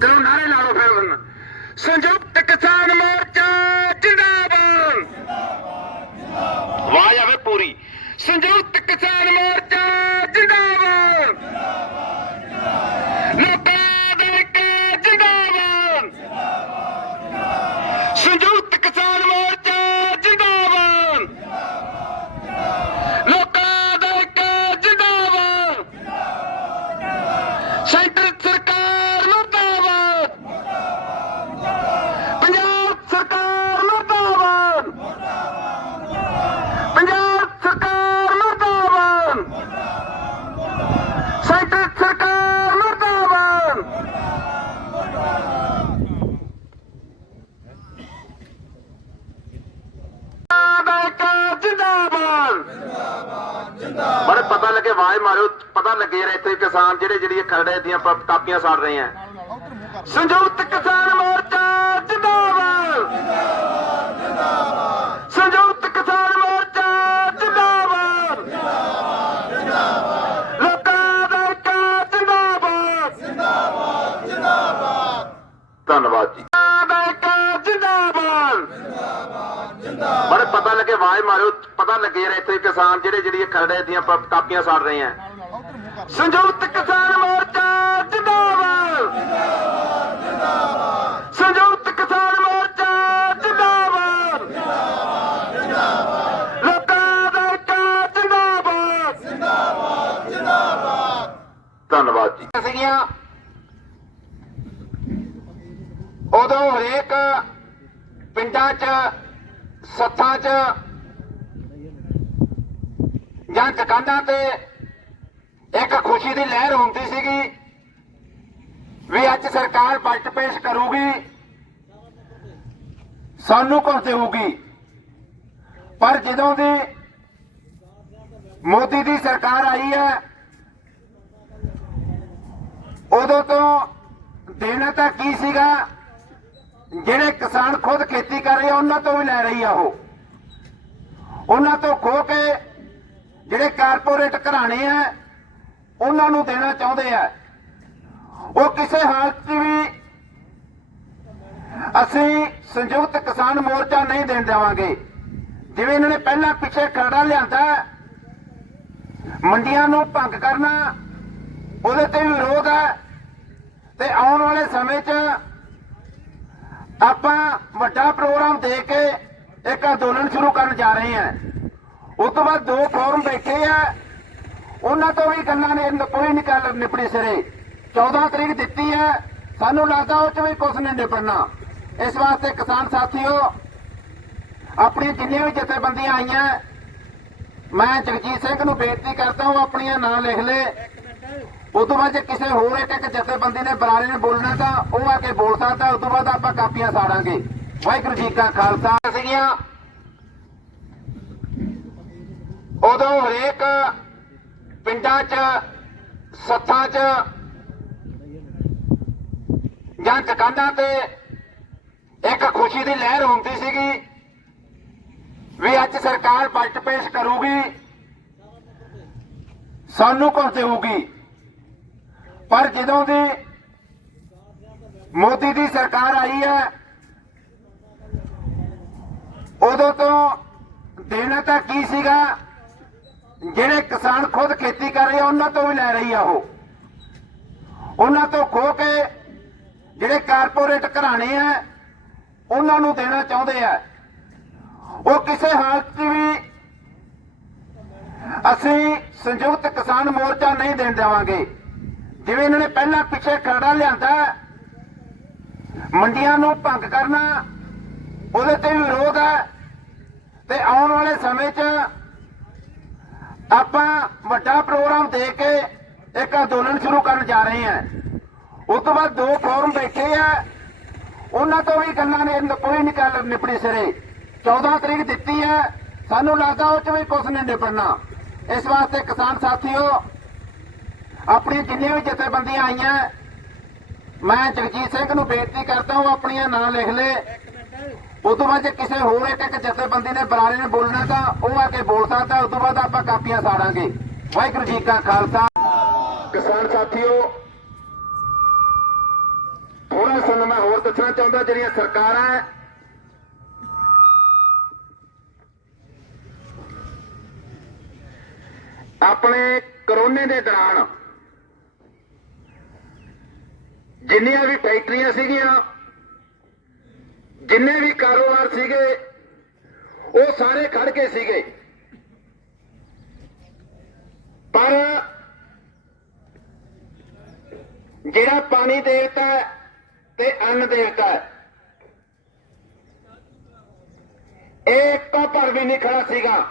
ਚਲੋ ਨਾਰੇ ਲਾ ਲਓ ਫਿਰ ਹੁਣ। ਸੰਯੁਕਤ ਕਿਸਾਨ ਮੋਰਚਾ, ਜਿੰਦਾਬਾਦ। ਵਾਹ ਜਾਵੇ ਪੂਰੀ। ਸੰਯੁਕਤ ਕਿਸਾਨ ਮੋਰਚਾ, ਜਿੰਦਾਬਾਦ। ਲੋਕਾਂ ਦਾ ਜਿੰਦਾਬਾਦ। ਸੰਯੁਕਤ ਕਿਸਾਨ ਮੋਰਚਾ ਜਿੰਦਾਬਾਦ ਲੋਕਾਂ ਦਾ ਇੱਕ ਜਿੰਦਾਬਾਦ ਸੈਂਟਰ ਸਰਕਾਰ ਮੁਰਦਾਬਾਦ ਪੰਜਾਬ ਸਰਕਾਰ ਮੁਰਦਾਬਾਦ ਪੰਜਾਬ ਸਰਕਾਰ ਮੁਰਦਾਬਾਦ ਸੈਂਟਰ ਸਰਕਾਰ ਮੁਰਦਾਬਾਦ ਜਿੰਦਾਬਾਦ। ਜਿੰਦਾਬਾਦ ਬੜੇ ਪਤਾ ਲੱਗੇ ਆਵਾਜ਼ ਮਾਰਿਓ ਪਤਾ ਲੱਗੇ ਯਾਰ ਇੱਥੇ ਕਿਸਾਨ ਜਿਹੜੇ ਜਿਹੜੀ ਖਰੜੇ ਦੀਆਂ ਕਾਪੀਆਂ ਸਾੜ ਰਹੇ ਆ। ਸੰਯੁਕਤ ਕਿਸਾਨ ਮੋਰਚਾ ਜਿੰਦਾਬਾਦ। ਆਵਾਜ਼ ਮਾਰਿਓ, ਪਤਾ ਲੱਗੇ ਯਾਰ ਇੱਥੇ ਕਿਸਾਨ ਜਿਹੜੇ ਜਿਹੜੀਆਂ ਖਰੜੇ ਦੀਆਂ ਕਾਪੀਆਂ ਸਾੜ ਰਹੇ ਆ। ਸੰਯੁਕਤ ਕਿਸਾਨ ਮੋਰਚਾ, ਜਿੰਦਾਬਾਦ! ਸੰਯੁਕਤ ਕਿਸਾਨ ਮੋਰਚਾ, ਜਿੰਦਾਬਾਦ! ਲੋਕਾਂ ਦਾ ਇੱਕ ਜਿੰਦਾਬਾਦ! ਧੰਨਵਾਦ ਜੀ। ਸੀਗੀਆਂ। ਉਦੋਂ ਹਰੇਕ ਪਿੰਡਾਂ 'ਚ, ਸੱਥਾਂ 'ਚ ਜਾਂ ਦੁਕਾਨਾਂ ਤੇ ਇੱਕ ਖੁਸ਼ੀ ਦੀ ਲਹਿਰ ਹੁੰਦੀ ਸੀਗੀ ਵੀ ਅੱਜ ਸਰਕਾਰ ਬਜਟ ਪੇਸ਼ ਕਰੂਗੀ, ਸਾਨੂੰ ਕੁਝ ਦੇਊਗੀ। ਪਰ ਜਦੋਂ ਦੀ ਮੋਦੀ ਦੀ ਸਰਕਾਰ ਆਈ ਹੈ, ਉਦੋਂ ਤੋਂ ਦੇਣਾ ਤਾਂ ਕੀ ਸੀਗਾ, ਜਿਹੜੇ ਕਿਸਾਨ ਖੁਦ ਖੇਤੀ ਕਰ ਰਹੇ ਆ, ਉਹਨਾਂ ਤੋਂ ਵੀ ਲੈ ਰਹੀ ਆ ਉਹ। ਉਹਨਾਂ ਤੋਂ ਖੋ ਕੇ ਜਿਹੜੇ ਕਾਰਪੋਰੇਟ ਘਰਾਣੇ ਆ, ਉਹਨਾਂ ਨੂੰ ਦੇਣਾ ਚਾਹੁੰਦੇ ਆ। ਉਹ ਕਿਸੇ ਹਾਲਤ 'ਚ ਵੀ ਅਸੀਂ ਸੰਯੁਕਤ ਕਿਸਾਨ ਮੋਰਚਾ ਨਹੀਂ ਦੇਣ ਦੇਵਾਂਗੇ। ਜਿਵੇਂ ਇਹਨਾਂ ਨੇ ਪਹਿਲਾਂ ਪਿੱਛੇ ਖਰੜਾ ਲਿਆਂਦਾ, ਮੰਡੀਆਂ ਨੂੰ ਭੰਗ ਕਰਨਾ, ਉਹਦੇ ਤੇ ਵੀ ਵਿਰੋਧ ਹੈ ਤੇ ਆਉਣ ਵਾਲੇ ਸਮੇਂ 'ਚ ਆਪਾਂ ਵੱਡਾ ਪ੍ਰੋਗਰਾਮ ਦੇ ਕੇ ਇੱਕ ਅੰਦੋਲਨ ਸ਼ੁਰੂ ਕਰਨ ਜਾ ਰਹੇ ਹਾਂ ਉਸ ਤੋਂ ਬਾਅਦ ਦੋ ਫੋਰਮ ਬੈਠੇ ਆ। ਉਹਨਾਂ ਤੋਂ ਵੀ ਗੱਲਾਂ ਨੇ ਕੋਈ ਨਹੀਂ ਨਿਪੜੀ ਸਿਰੇ। 14 ਤਰੀਕ ਦਿੱਤੀ ਹੈ ਸਾਨੂੰ ਲੱਗਦਾ ਉਹ ਚ ਵੀ ਕੁਝ ਨਹੀਂ ਨਿਪੜਨਾ। ਇਸ ਵਾਸਤੇ ਕਿਸਾਨ ਸਾਥੀਓ, ਆਪਣੀਆਂ ਜਿੰਨੀਆਂ ਵੀ ਜਥੇਬੰਦੀਆਂ ਆਈਆਂ, ਮੈਂ ਜਗਜੀਤ ਸਿੰਘ ਨੂੰ ਬੇਨਤੀ ਕਰਦਾ ਹਾਂ, ਉਹ ਆਪਣੀਆਂ ਨਾਂ ਲਿਖ ਲੈ। ਉਸ ਤੋਂ ਬਾਅਦ ਜੇ ਕਿਸੇ ਹੋਰ ਇੱਕ ਇੱਕ ਜਥੇਬੰਦੀ ਨੇ ਬੁਲਾਰੇ ਨੇ ਬੋਲਣਾ ਤਾਂ ਉਹ ਆ ਕੇ ਬੋਲ ਸਕਦਾ। ਉਸ ਤੋਂ ਬਾਅਦ ਆਪਾਂ ਕਾਪੀਆਂ ਸਾੜਾਂਗੇ। ਵਾਹਿਗੁਰੂ ਜੀ ਕਾ ਖਾਲਸਾ। ਸੀਗੀਆਂ। ਉਦੋਂ ਹਰੇਕ ਪਿੰਡਾਂ 'ਚ, ਸੱਥਾਂ 'ਚ ਜਾਂ ਦੁਕਾਨਾਂ ਤੇ ਇੱਕ ਖੁਸ਼ੀ ਦੀ ਲਹਿਰ ਹੁੰਦੀ ਸੀਗੀ ਵੀ ਅੱਜ ਸਰਕਾਰ ਬਜਟ ਪੇਸ਼ ਕਰੂਗੀ, ਸਾਨੂੰ ਕੁਝ ਦੇਊਗੀ। ਪਰ ਜਦੋਂ ਦੀ ਮੋਦੀ ਦੀ ਸਰਕਾਰ ਆਈ ਹੈ, ਉਦੋਂ ਤੋਂ ਦੇਣਾ ਤਾਂ ਕੀ ਸੀਗਾ? ਜਿਹੜੇ ਕਿਸਾਨ ਖੁਦ ਖੇਤੀ ਕਰ ਰਹੇ ਆ, ਉਹਨਾਂ ਤੋਂ ਵੀ ਲੈ ਰਹੀ ਆ ਉਹ। ਉਹਨਾਂ ਤੋਂ ਖੋ ਕੇ ਜਿਹੜੇ ਕਾਰਪੋਰੇਟ ਘਰਾਣੇ ਆ, ਉਹਨਾਂ ਨੂੰ ਦੇਣਾ ਚਾਹੁੰਦੇ ਆ। ਉਹ ਕਿਸੇ ਹਾਲਤ 'ਚ ਵੀ ਅਸੀਂ ਸੰਯੁਕਤ ਕਿਸਾਨ ਮੋਰਚਾ ਨਹੀਂ ਦੇਣ ਦੇਵਾਂਗੇ। ਜਿਵੇਂ ਇਹਨਾਂ ਨੇ ਪਹਿਲਾਂ ਪਿੱਛੇ ਖਰੜਾ ਲਿਆਂਦਾ, ਮੰਡੀਆਂ ਨੂੰ ਭੰਗ ਕਰਨਾ, ਉਹਦੇ ਤੇ ਵਿਰੋਧ ਹੈ ਤੇ ਆਉਣ ਵਾਲੇ ਸਮੇਂ 'ਚ ਆਪਾਂ ਵੱਡਾ ਪ੍ਰੋਗਰਾਮ ਦੇ ਕੇ ਇੱਕ ਅੰਦੋਲਨ ਸ਼ੁਰੂ ਕਰਨ ਜਾ ਰਹੇ ਹਾਂ। ਉਸ ਤੋਂ ਬਾਅਦ ਦੋ ਫੋਰਮ ਬੈਠੇ ਆ। ਉਹਨਾਂ ਤੋਂ ਵੀ ਗੱਲਾਂ ਨੇ ਕੋਈ ਨਹੀਂ ਗੱਲ ਨਿਪੜੀ ਸਿਰੇ। 14 ਤਰੀਕ ਦਿੱਤੀ ਹੈ ਸਾਨੂੰ ਲੱਗਦਾ ਉਹ ਚ ਵੀ ਕੁਝ ਨਹੀਂ ਨਿਪੜਨਾ। ਇਸ ਵਾਸਤੇ ਕਿਸਾਨ ਸਾਥੀਓ, ਆਪਣੀਆਂ ਜਿੰਨੀਆਂ ਵੀ ਜਥੇਬੰਦੀਆਂ ਆਈਆਂ, ਮੈਂ ਜਗਜੀਤ ਸਿੰਘ ਨੂੰ ਬੇਨਤੀ ਕਰਦਾ ਹਾਂ, ਉਹ ਆਪਣੀਆਂ ਨਾਂ ਲਿਖ ਲੈ। ਉਸ ਤੋਂ ਬਾਅਦ ਜੇ ਕਿਸੇ ਹੋਰ ਇੱਕ ਇੱਕ ਜਥੇਬੰਦੀ ਨੇ ਬੁਲਾਰੇ ਨੇ ਬੋਲਣਾ ਤਾਂ ਉਹ ਆ ਕੇ ਬੋਲ ਸਕਦਾ ਉਸ ਤੋਂ ਬਾਅਦ ਆਪਾਂ ਕਾਪੀਆਂ ਸਾੜਾਂਗੇ। ਵਾਹਿਗੁਰੂ ਜੀ ਕਾ ਖਾਲਸਾ। ਕਿਸਾਨ ਸਾਥੀਓ ਤੁਹਾਨੂੰ ਮੈਂ ਹੋਰ ਦੱਸਣਾ ਚਾਹੁੰਦਾ, ਜਿਹੜੀਆਂ ਸਰਕਾਰਾਂ ਆਪਣੇ ਕਰੋਨੇ ਦੇ ਦੌਰਾਨ ਜਿੰਨੀਆਂ ਵੀ ਫੈਕਟਰੀਆਂ ਸੀਗੀਆਂ ਜਿੰਨੇ ਵੀ ਕਾਰੋਬਾਰ ਸੀਗੇ, ਉਹ ਸਾਰੇ ਖੜ ਕੇ ਸੀਗੇ। ਪਰ ਜਿਹੜਾ ਪਾਣੀ ਦੇਤਾ ਹੈ ਤੇ ਅੰਨ ਦੇਤਾ ਹੈ, ਇਹ ਇੱਕ ਤਾਂ ਭਰ ਵੀ ਨਹੀਂ ਖੜਾ ਸੀਗਾ।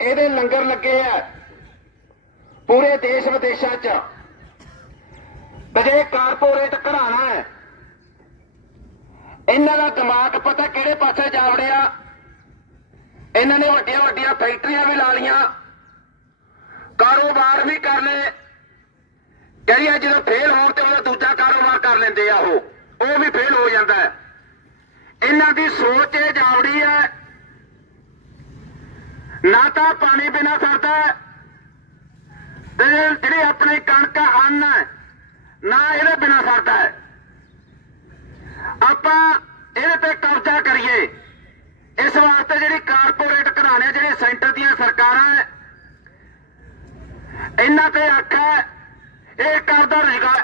ਇਹਦੇ ਲੰਗਰ ਲੱਗੇ ਆ ਪੂਰੇ ਦੇਸ਼ ਵਿਦੇਸ਼ਾਂ 'ਚ। ਤੇ ਜੇ ਕਾਰਪੋਰੇਟ ਘਰਾਣਾ ਹੈ। ਇਹਨਾਂ ਦਾ ਦਿਮਾਗ ਪਤਾ ਕਿਹੜੇ ਪਾਸੇ ਜਾ ਵੜਿਆ? ਇਹਨਾਂ ਨੇ ਵੱਡੀਆਂ ਵੱਡੀਆਂ ਫੈਕਟਰੀਆਂ ਵੀ ਲਾ ਲੀਆਂ ਕਾਰੋਬਾਰ ਵੀ ਕਰ ਲਏ ਜਿਹੜੀਆਂ ਜਦੋਂ ਫੇਲ ਹੋਣ ਤੇ ਉਹਦਾ ਦੂਜਾ ਕਾਰੋਬਾਰ ਕਰ ਲੈਂਦੇ ਆ ਉਹ। ਉਹ ਵੀ ਫੇਲ ਹੋ ਜਾਂਦਾ ਹੈ। ਇਹਨਾਂ ਦੀ ਸੋਚ ਇਹ ਜਾਵੜੀ ਹੈ। ਨਾ ਤਾਂ ਪਾਣੀ ਬਿਨਾ ਸਰਦਾ ਤੇ ਜਿਹੜੇ ਆਪਣੇ ਕਣਕ ਅੰਨ ਹੈ, ਨਾ ਇਹਦੇ ਬਿਨਾ ਸਰਦਾ ਹੈ। ਆਪਾਂ ਇਹਦੇ ਤੇ ਕਬਜ਼ਾ ਕਰੀਏ। ਇਸ ਵਾਸਤੇ ਜਿਹੜੀ ਕਾਰਪੋਰੇਟ ਘਰਾਣੇ, ਜਿਹੜੇ ਸੈਂਟਰ ਦੀਆਂ ਸਰਕਾਰਾਂ ਹੈ ਇਹਨਾਂ ਤੇ ਅੱਖ ਹੈ ਇਹ ਕਰਦਾ ਰਹੇਗਾ।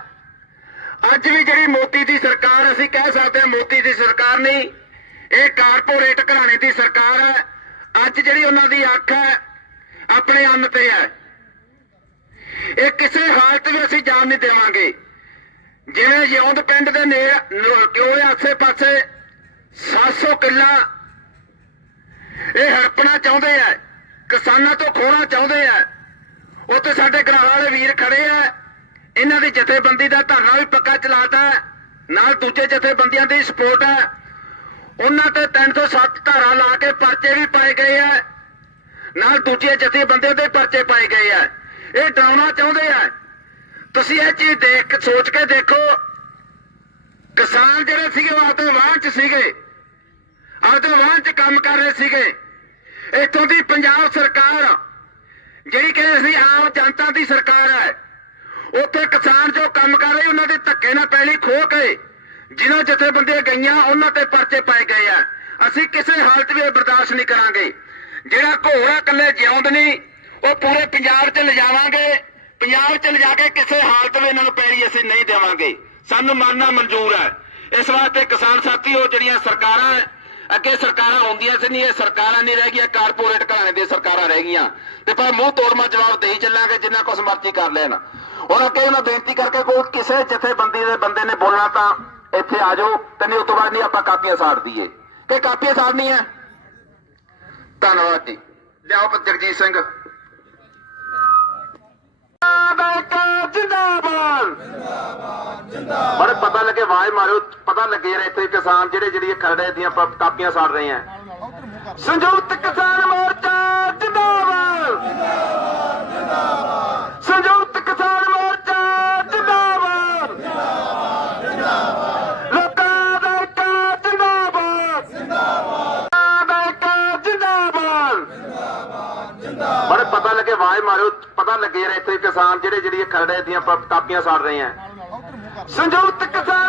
ਅੱਜ ਵੀ ਜਿਹੜੀ ਮੋਦੀ ਦੀ ਸਰਕਾਰ, ਅਸੀਂ ਕਹਿ ਸਕਦੇ ਹਾਂ ਮੋਦੀ ਦੀ ਸਰਕਾਰ ਨਹੀਂ, ਇਹ ਕਾਰਪੋਰੇਟ ਘਰਾਣੇ ਦੀ ਸਰਕਾਰ ਹੈ ਅੱਜ ਜਿਹੜੀ ਉਹਨਾਂ ਦੀ ਅੱਖ ਹੈ ਆਪਣੇ ਅੰਨ ਤੇ ਹੈ ਇਹ ਕਿਸੇ ਹਾਲਤ ਵੀ ਅਸੀਂ ਜਾਣ ਨਹੀਂ ਦੇਵਾਂਗੇ। ਜਿਵੇਂ ਯੌਂਦ ਪਿੰਡ ਦੇ ਨੇੜੇ ਕਿਉਂ ਆਸੇ ਪਾਸੇ 700 ਕਿੱਲਾ ਇਹ ਹੜਪਣਾ ਚਾਹੁੰਦੇ ਆ, ਕਿਸਾਨਾਂ ਤੋਂ ਖੋਣਾ ਚਾਹੁੰਦੇ ਆ। ਉੱਥੇ ਸਾਡੇ ਗਰਾਹਾਂ ਵਾਲੇ ਵੀਰ ਖੜੇ ਆ, ਇਹਨਾਂ ਦੀ ਜਥੇਬੰਦੀ ਦਾ ਧਰਨਾ ਵੀ ਪੱਕਾ ਚਲਾਤਾ ਹੈ। ਨਾਲ ਦੂਜੇ ਜਥੇਬੰਦੀਆਂ ਦੀ ਸਪੋਰਟ ਹੈ। ਉਹਨਾਂ ਤੇ 307 ਧਾਰਾ ਲਾ ਕੇ ਪਰਚੇ ਵੀ ਪਾਏ ਗਏ ਆ। ਨਾਲ ਦੂਜੇ ਜਥੇਬੰਦੀਆਂ ਦੇ ਪਰਚੇ ਪਾਏ ਗਏ ਆ। ਇਹ ਡਰਾਉਣਾ ਚਾਹੁੰਦੇ ਆ ਤੁਸੀਂ ਇਹ ਚੀਜ਼ ਦੇਖ, ਸੋਚ ਕੇ ਦੇਖੋ। ਕਿਸਾਨ ਜਿਹੜੇ ਸੀਗੇ, ਉਹ ਆਪਦੇ ਵਾਹਨ 'ਚ ਸੀਗੇ। ਆਪਦੇ ਵਾਹਨ 'ਚ ਕੰਮ ਕਰ ਰਹੇ ਸੀਗੇ। ਇੱਥੋਂ ਦੀ ਪੰਜਾਬ ਸਰਕਾਰ, ਜਿਹੜੀ ਕਹਿੰਦੇ ਸੀ, ਆਮ ਜਨਤਾ ਦੀ ਸਰਕਾਰ ਹੈ, ਉੱਥੇ ਕਿਸਾਨ ਜੋ ਕੰਮ ਕਰ ਰਹੇ, ਉਹਨਾਂ ਦੇ ਧੱਕੇ ਨਾਲ ਪੈਲੀ ਖੋਹ ਕੇ ਜਿਨ੍ਹਾਂ ਜਥੇਬੰਦੀਆਂ ਗਈਆਂ, ਉਹਨਾਂ ਤੇ ਪਰਚੇ ਪਾਏ ਗਏ ਆ। ਅਸੀਂ ਕਿਸੇ ਹਾਲਤ ਵੀ ਇਹ ਬਰਦਾਸ਼ਤ ਨਹੀਂ ਕਰਾਂਗੇ। ਜਿਹੜਾ ਘੋੜਾ ਇਕੱਲੇ ਜਿਉਂਦ ਨਹੀਂ, ਉਹ ਪੂਰੇ ਪੰਜਾਬ 'ਚ ਲਿਜਾਵਾਂਗੇ। ਪੰਜਾਬ 'ਚ ਲਿਜਾ ਕੇ ਕਿਸੇ ਹਾਲਤ ਵਿੱਚ ਇਹਨਾਂ ਨੂੰ ਪੈਰੀ ਅਸੀਂ ਨਹੀਂ ਦੇਵਾਂਗੇ। ਸਾਨੂੰ ਮੰਨਣਾ ਮਨਜ਼ੂਰ ਹੈ। ਇਸ ਵਾਸਤੇ ਕਿਸਾਨ ਸਾਥੀ ਉਹ ਜਿਹੜੀਆਂ ਸਰਕਾਰਾਂ ਹੈ, ਅੱਗੇ ਸਰਕਾਰਾਂ ਹੁੰਦੀਆਂ ਸੀ ਨਹੀਂ ਇਹ ਸਰਕਾਰਾਂ ਨਹੀਂ ਰਹਿ ਗਈਆਂ ਕਾਰਪੋਰੇਟ ਘਰਾਣੇ ਦੀਆਂ ਸਰਕਾਰਾਂ ਰਹਿ ਗਈਆਂ। ਤੇ ਪਰ ਮੂੰਹ ਤੋੜਮਾ ਜਵਾਬ ਦੇਈ ਚੱਲਾਂਗੇ ਜਿੰਨਾ ਕੁਛ ਮਰਜ਼ੀ ਕਰ ਲੈਣ। ਹੁਣ ਅੱਗੇ ਉਹਨਾਂ ਬੇਨਤੀ ਕਰਕੇ ਕੋਈ ਕਿਸੇ ਜਥੇਬੰਦੀ ਦੇ ਬੰਦੇ ਨੇ ਬੋਲਣਾ ਤਾਂ ਇੱਥੇ ਆ ਜਾਓ ਤੇ ਨਹੀਂ ਉਸ ਤੋਂ ਬਾਅਦ ਨਹੀਂ ਆਪਾਂ ਕਾਪੀਆਂ ਸਾੜ ਦਈਏ। ਕਿ ਕਾਪੀਆਂ ਸਾੜਨੀਆਂ? ਧੰਨਵਾਦ ਜੀ। ਲਿਆਓ ਜਗਜੀਤ ਸਿੰਘ। ਜਿੰਦਾਬਾਦ ਬੜੇ ਪਤਾ ਲੱਗੇ ਆਵਾਜ਼ ਮਾਰਿਓ ਪਤਾ ਲੱਗੇ ਯਾਰ ਇੱਥੇ ਕਿਸਾਨ ਜਿਹੜੇ ਜਿਹੜੀ ਖਰੜੇ ਦੀਆਂ ਕਾਪੀਆਂ ਸਾੜ ਰਹੇ ਆ। ਸੰਯੁਕਤ ਕਿਸਾਨ ਮੋਰਚਾ ਜਿੰਦਾਬਾਦ! ਆਵਾਜ਼ ਮਾਰਿਓ ਪਤਾ ਲੱਗੇ ਯਾਰ ਇੱਥੇ ਕਿਸਾਨ ਜਿਹੜੇ ਜਿਹੜੀ ਖਰੜੇ ਦੀਆਂ ਕਾਪੀਆਂ ਸਾੜ ਰਹੇ ਆ। ਸੰਯੁਕਤ ਕਿਸਾਨ